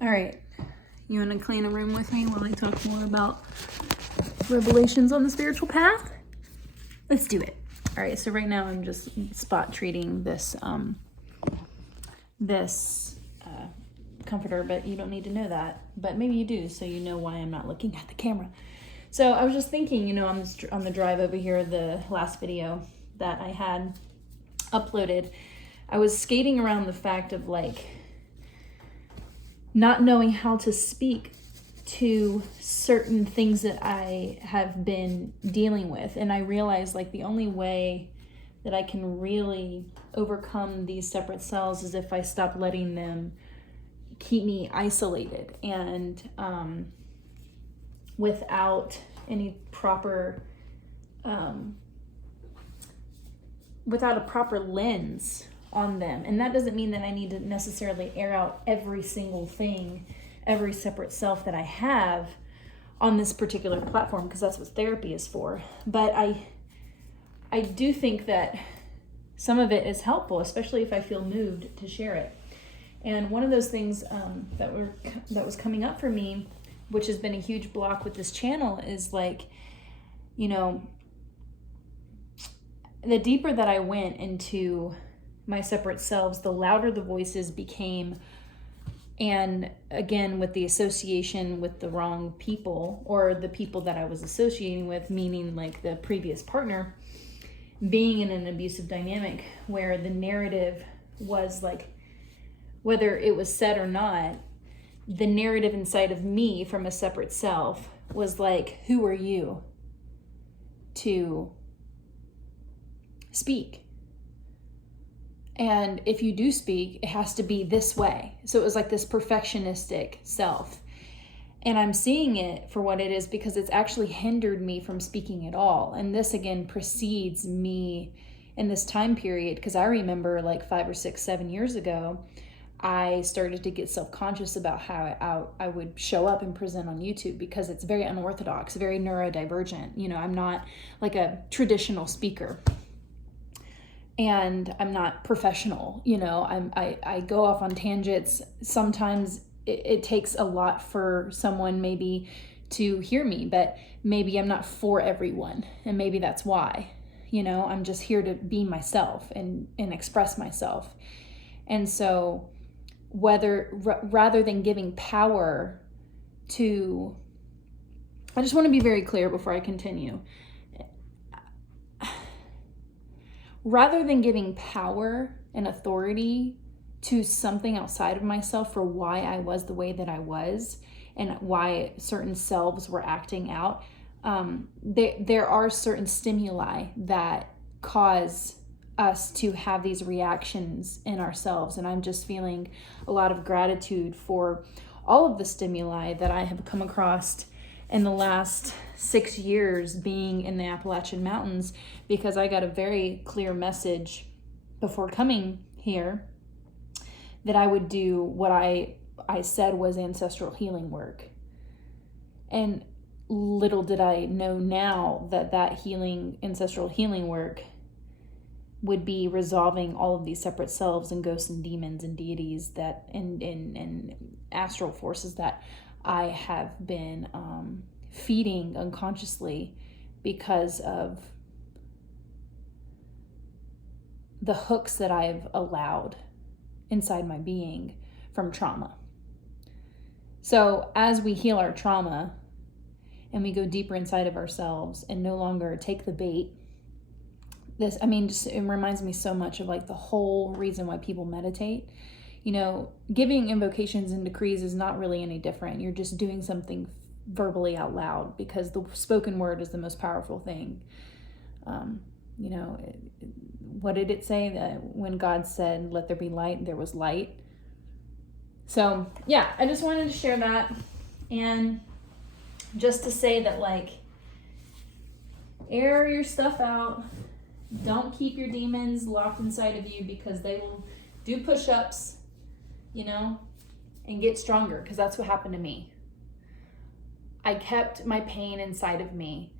All right, you want to clean a room with me while I talk more about revelations on the spiritual path? Let's do it. All right, so right now I'm just spot treating this comforter, but you don't need to know that. But maybe you do, so you know why I'm not looking at the camera. So I was just thinking, on the drive over here, the last video that I had uploaded, I was skating around the fact of not knowing how to speak to certain things that I have been dealing with. And I realized the only way that I can really overcome these separate selves is if I stop letting them keep me isolated and without any proper, without a proper lens on them. And that doesn't mean that I need to necessarily air out every single thing, every separate self that I have on this particular platform, because that's what therapy is for. But I do think that some of it is helpful, especially if I feel moved to share it. And one of those things that was coming up for me, which has been a huge block with this channel, is the deeper that I went into my separate selves, the louder the voices became. And again, with the association with the wrong people, or the people that I was associating with, meaning the previous partner, being in an abusive dynamic where the narrative was whether it was said or not, the narrative inside of me from a separate self was who are you to speak? And if you do speak, it has to be this way. So it was this perfectionistic self. And I'm seeing it for what it is, because it's actually hindered me from speaking at all. And this again precedes me in this time period, because I remember 5 or 6, 7 years ago, I started to get self-conscious about how I would show up and present on YouTube, because it's very unorthodox, very neurodivergent. I'm not a traditional speaker. And I'm not professional, I go off on tangents. Sometimes it takes a lot for someone maybe to hear me, but maybe I'm not for everyone. And maybe that's why, I'm just here to be myself and express myself. And so rather than giving power to, I just want to be very clear before I continue. Rather than giving power and authority to something outside of myself for why I was the way that I was and why certain selves were acting out, there are certain stimuli that cause us to have these reactions in ourselves. And I'm just feeling a lot of gratitude for all of the stimuli that I have come across in the last 6 years being in the Appalachian Mountains, because I got a very clear message before coming here that I would do what I said was ancestral healing work. And little did I know now that ancestral healing work would be resolving all of these separate selves and ghosts and demons and deities and astral forces that I have been feeding unconsciously because of the hooks that I've allowed inside my being from trauma. So as we heal our trauma and we go deeper inside of ourselves and no longer take the bait, it reminds me so much of the whole reason why people meditate. Giving invocations and decrees is not really any different. You're just doing something verbally out loud, because the spoken word is the most powerful thing. What did it say? That when God said, "Let there be light," there was light. So yeah, I just wanted to share that. And just to say that air your stuff out. Don't keep your demons locked inside of you, because they will do push-ups, and get stronger, because that's what happened to me. I kept my pain inside of me,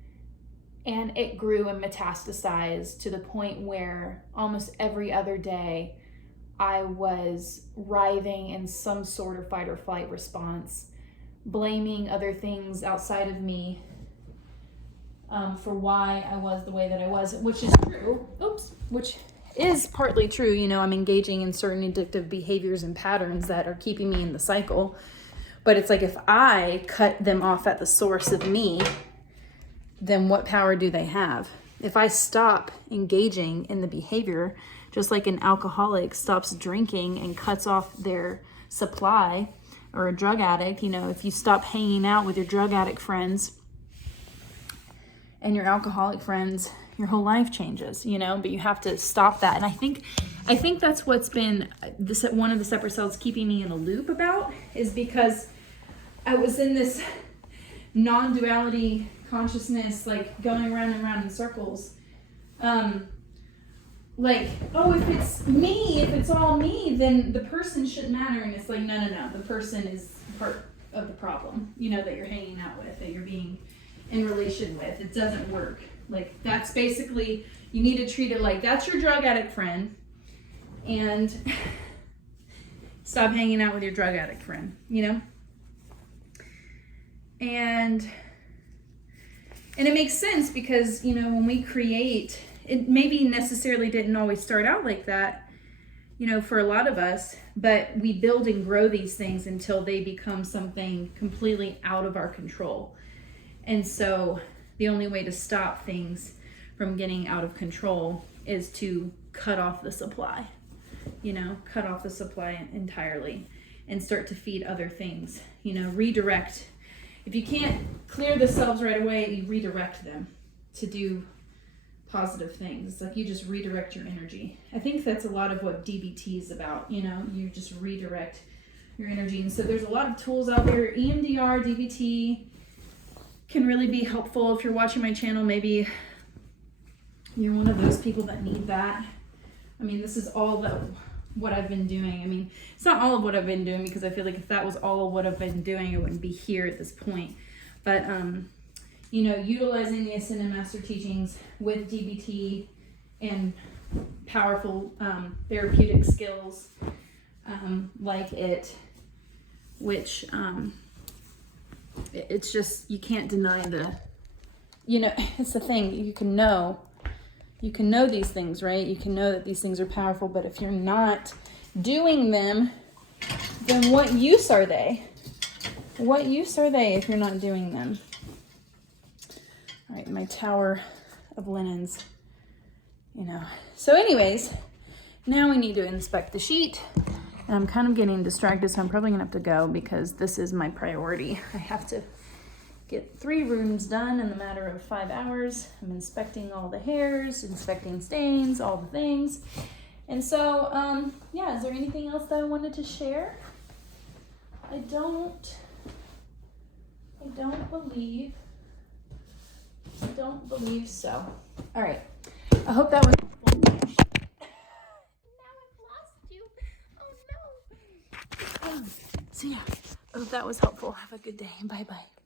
and it grew and metastasized to the point where almost every other day I was writhing in some sort of fight or flight response, blaming other things outside of me for why I was the way that I was, which is true. Which is partly true. You know, I'm engaging in certain addictive behaviors and patterns that are keeping me in the cycle. But it's like, if I cut them off at the source of me, then what power do they have? If I stop engaging in the behavior, just like an alcoholic stops drinking and cuts off their supply, or a drug addict, you know, if you stop hanging out with your drug addict friends and your alcoholic friends, your whole life changes, you know, but you have to stop that. And I think that's what's been one of the separate selves keeping me in a loop about, is because I was in this non-duality consciousness, like going around and around in circles. Like, oh, if it's me, if it's all me, then the person shouldn't matter. And it's like, no, the person is part of the problem, you know, that you're hanging out with, that you're being in relation with. It doesn't work. Like, that's basically, you need to treat it like that's your drug addict friend, and stop hanging out with your drug addict friend, you know? And it makes sense because, you know, when we create, it maybe necessarily didn't always start out like that, you know, for a lot of us, but we build and grow these things until they become something completely out of our control. And so the only way to stop things from getting out of control is to cut off the supply, you know, cut off the supply entirely and start to feed other things, you know, redirect. If you can't clear the selves right away, you redirect them to do positive things. It's like you just redirect your energy. I think that's a lot of what DBT is about, you know, you just redirect your energy. And so there's a lot of tools out there. EMDR, DBT can really be helpful. If you're watching my channel, maybe you're one of those people that need that. I mean, this is all what I've been doing. I mean, it's not all of what I've been doing, because I feel like if that was all of what I've been doing, I wouldn't be here at this point. But you know, utilizing the Ascended Master teachings with DBT and powerful therapeutic skills like it, which it's just, you can't deny you know, it's the thing, you can know these things, right? You can know that these things are powerful, but if you're not doing them, then what use are they? What use are they if you're not doing them? All right, my tower of linens, you know. So anyways, now we need to inspect the sheet. And I'm kind of getting distracted, so I'm probably gonna have to go because this is my priority. I have to get 3 rooms done in the matter of 5 hours. I'm inspecting all the hairs, inspecting stains, all the things. And so, yeah, is there anything else that I wanted to share? I don't believe so. All right. I hope that was helpful. Now I've lost you. Oh no. So yeah, I hope that was helpful. Have a good day. Bye-bye.